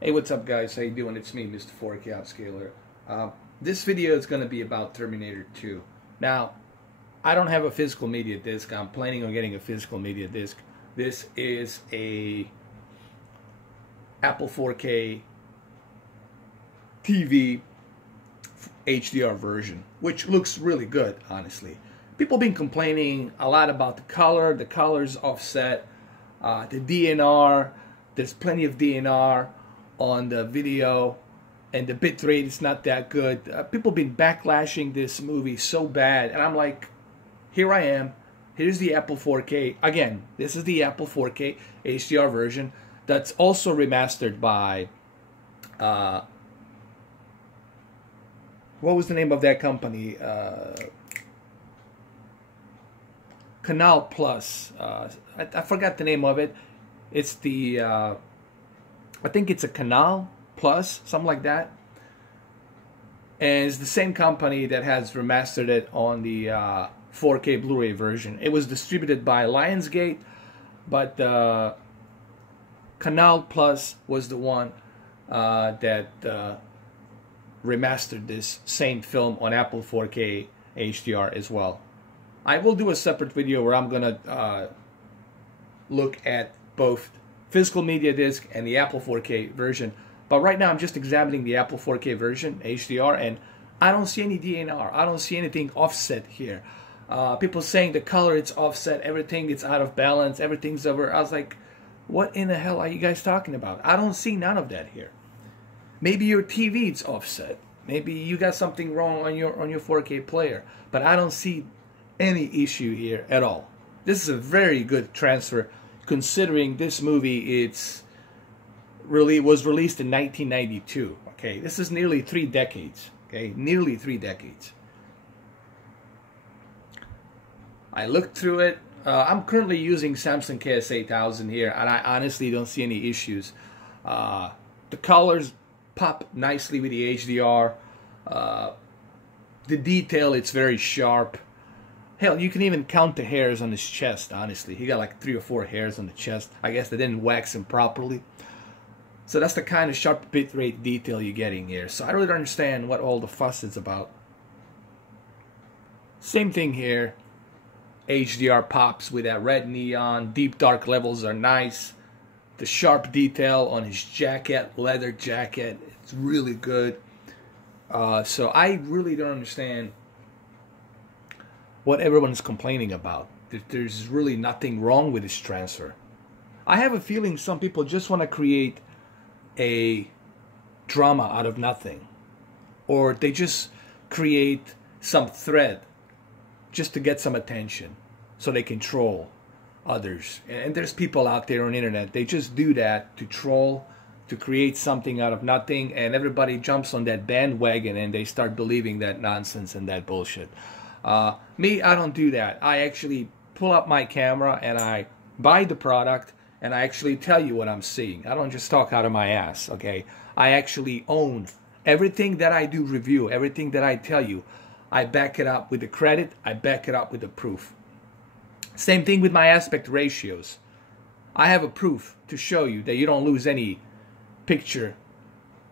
Hey, what's up, guys? How you doing? It's me, Mr. 4K Upscaler. This video is going to be about Terminator 2. Now, I don't have a physical media disc. I'm planning on getting a physical media disc. This is a Apple 4K TV HDR version, which looks really good, honestly. People have been complaining a lot about the color. The color's offset. The DNR, there's plenty of DNR on the video, and the bitrate is not that good. People have been backlashing this movie so bad, and I'm like, here I am. Here's the Apple 4K. Again, this is the Apple 4K HDR version that's also remastered by, what was the name of that company? Canal Plus. I forgot the name of it. It's the I think it's a Canal Plus, something like that. And it's the same company that has remastered it on the 4K Blu-ray version. It was distributed by Lionsgate, but Canal Plus was the one that remastered this same film on Apple 4K HDR as well. I will do a separate video where I'm gonna look at both physical media disc and the Apple 4K version, but right now I'm just examining the Apple 4K version HDR, and I don't see any DNR. I don't see anything offset here. People saying the color it's offset, everything it's out of balance, everything's over. I was like, what in the hell are you guys talking about? I don't see none of that here. Maybe your TV is offset. Maybe you got something wrong on your 4K player, but I don't see any issue here at all. This is a very good transfer, considering this movie was released in 1992. Okay, this is nearly 3 decades. Okay, nearly 3 decades. I looked through it. I'm currently using Samsung KS8000 here, and I honestly don't see any issues. The colors pop nicely with the HDR. The detail, it's very sharp. Hell, you can even count the hairs on his chest, honestly. He got like 3 or 4 hairs on the chest. I guess they didn't wax him properly. So that's the kind of sharp bitrate detail you're getting here. So I really don't understand what all the fuss is about. Same thing here. HDR pops with that red neon. Deep dark levels are nice. The sharp detail on his jacket, leather jacket, it's really good. So I really don't understand what everyone's complaining about. There's really nothing wrong with this transfer. I have a feeling some people just want to create a drama out of nothing, or they just create some thread just to get some attention so they can troll others. And there's people out there on the internet, they just do that to troll, to create something out of nothing, and everybody jumps on that bandwagon and they start believing that nonsense and that bullshit. Me, I don't do that. I actually pull up my camera and I buy the product and I actually tell you what I'm seeing. I don't just talk out of my ass, okay? I actually own everything that I do review, everything that I tell you. I back it up with the credit, I back it up with the proof. Same thing with my aspect ratios. I have a proof to show you that you don't lose any picture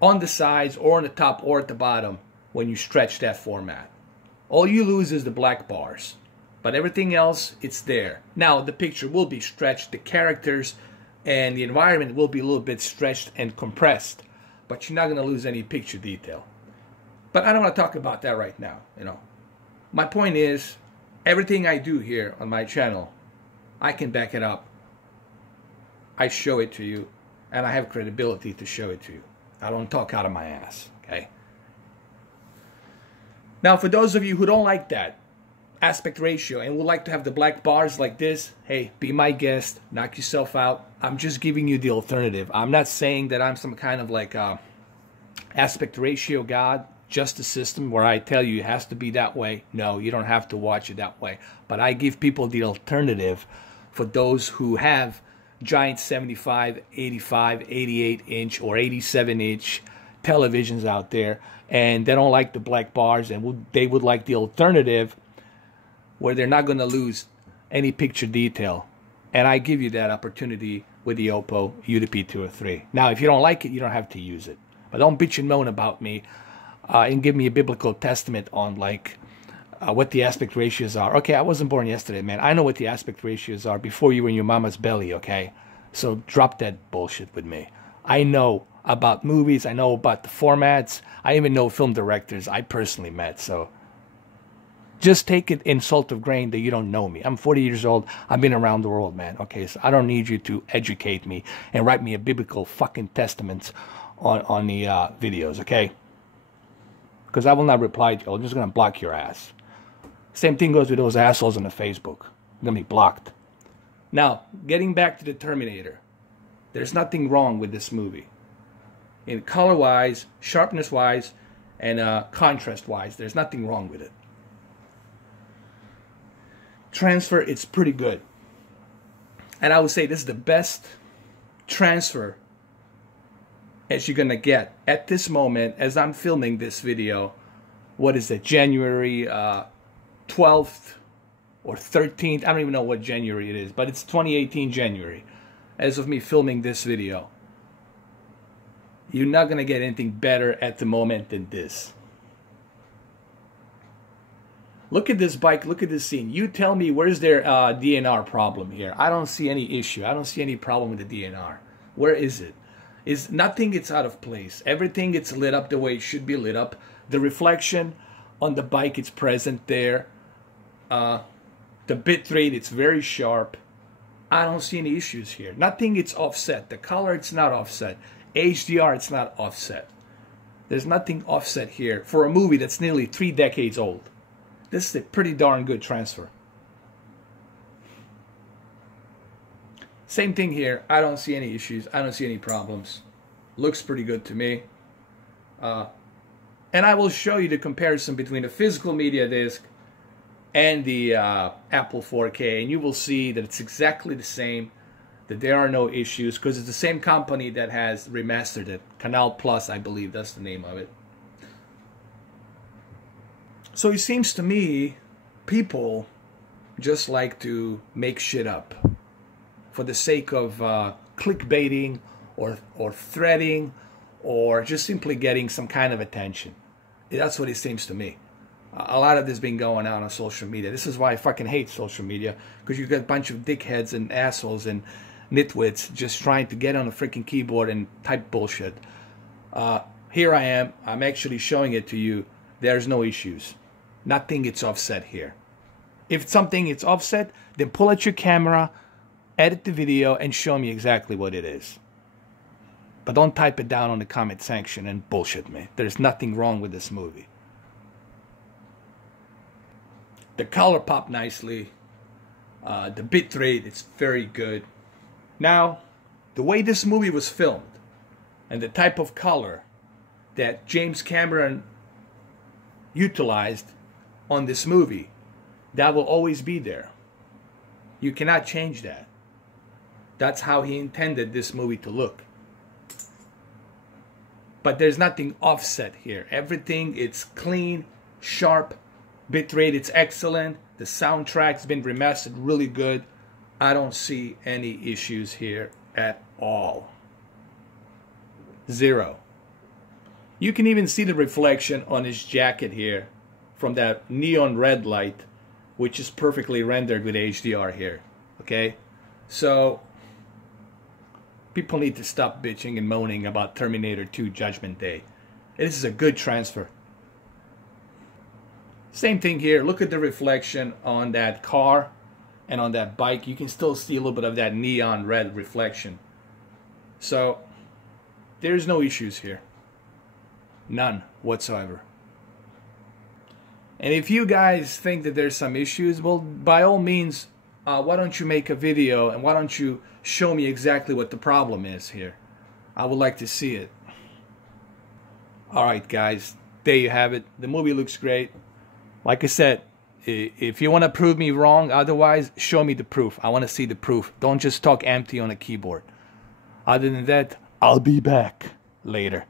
on the sides or on the top or at the bottom when you stretch that format. All you lose is the black bars, but everything else, it's there. Now, the picture will be stretched, the characters and the environment will be a little bit stretched and compressed, but you're not going to lose any picture detail. But I don't want to talk about that right now, you know. My point is, everything I do here on my channel, I can back it up. I show it to you, and I have credibility to show it to you. I don't talk out of my ass, okay? Now, for those of you who don't like that aspect ratio and would like to have the black bars like this, hey, be my guest, knock yourself out. I'm just giving you the alternative. I'm not saying that I'm some kind of like aspect ratio god, just a system where I tell you it has to be that way. No, you don't have to watch it that way. But I give people the alternative for those who have giant 75, 85, 88-inch or 87-inch televisions out there, and they don't like the black bars, and they would like the alternative where they're not going to lose any picture detail. And I give you that opportunity with the Oppo UDP-203. Now, if you don't like it, you don't have to use it. But don't bitch and moan about me and give me a biblical testament on like what the aspect ratios are. Okay, I wasn't born yesterday, man. I know what the aspect ratios are before you were in your mama's belly, okay? So drop that bullshit with me. I know about movies. I know about the formats. I even know film directors I personally met. So just take it in salt of grain that you don't know me. I'm 40 years old. I've been around the world, man. Okay, so I don't need you to educate me and write me a biblical fucking testament on the videos, okay? Because I will not reply to you. I'm just going to block your ass. Same thing goes with those assholes on the Facebook. They're going to be blocked. Now, getting back to the Terminator. There's nothing wrong with this movie. In color-wise, sharpness-wise, and contrast-wise, there's nothing wrong with it. Transfer, it's pretty good. And I would say this is the best transfer as you're going to get at this moment as I'm filming this video. What is it, January 12th or 13th? I don't even know what January it is, but it's 2018 January as of me filming this video. You're not going to get anything better at the moment than this. Look at this bike, look at this scene. You tell me, where's their DNR problem here? I don't see any issue. I don't see any problem with the DNR. Where is it? Is nothing gets out of place. Everything gets lit up the way it should be lit up. The reflection on the bike, it's present there. The bit rate, it's very sharp. I don't see any issues here. Nothing gets offset. The color, it's not offset. HDR, it's not offset. There's nothing offset here for a movie that's nearly 3 decades old. This is a pretty darn good transfer. Same thing here. I don't see any issues. I don't see any problems. Looks pretty good to me. And I will show you the comparison between the physical media disc and the Apple 4K. And you will see that it's exactly the same, that there are no issues, because it's the same company that has remastered it. Canal Plus, I believe, that's the name of it. So it seems to me people just like to make shit up for the sake of clickbaiting or threading or just simply getting some kind of attention. That's what it seems to me. A lot of this been going on social media. This is why I fucking hate social media, because you got a bunch of dickheads and assholes and nitwits just trying to get on a freaking keyboard and type bullshit. Here I am. I'm actually showing it to you. There's no issues. Nothing gets offset here. If something gets offset, then pull out your camera, edit the video, and show me exactly what it is. But don't type it down on the comment section and bullshit me. There's nothing wrong with this movie. The color popped nicely. The bit rate, it's very good. Now, the way this movie was filmed and the type of color that James Cameron utilized on this movie, that will always be there. You cannot change that. That's how he intended this movie to look. But there's nothing offset here. Everything, it's clean, sharp, bitrate, it's excellent. The soundtrack's been remastered really good. I don't see any issues here at all. Zero. You can even see the reflection on his jacket here from that neon red light, which is perfectly rendered with HDR here. Okay? So, people need to stop bitching and moaning about Terminator 2 Judgment Day. This is a good transfer. Same thing here. Look at the reflection on that car and on that bike. You can still see a little bit of that neon red reflection. So, there's no issues here. None whatsoever. And if you guys think that there's some issues, well, by all means, why don't you make a video and why don't you show me exactly what the problem is here? I would like to see it. Alright guys, there you have it. The movie looks great. Like I said, if you want to prove me wrong, otherwise, show me the proof. I want to see the proof. Don't just talk empty on a keyboard. Other than that, I'll be back later.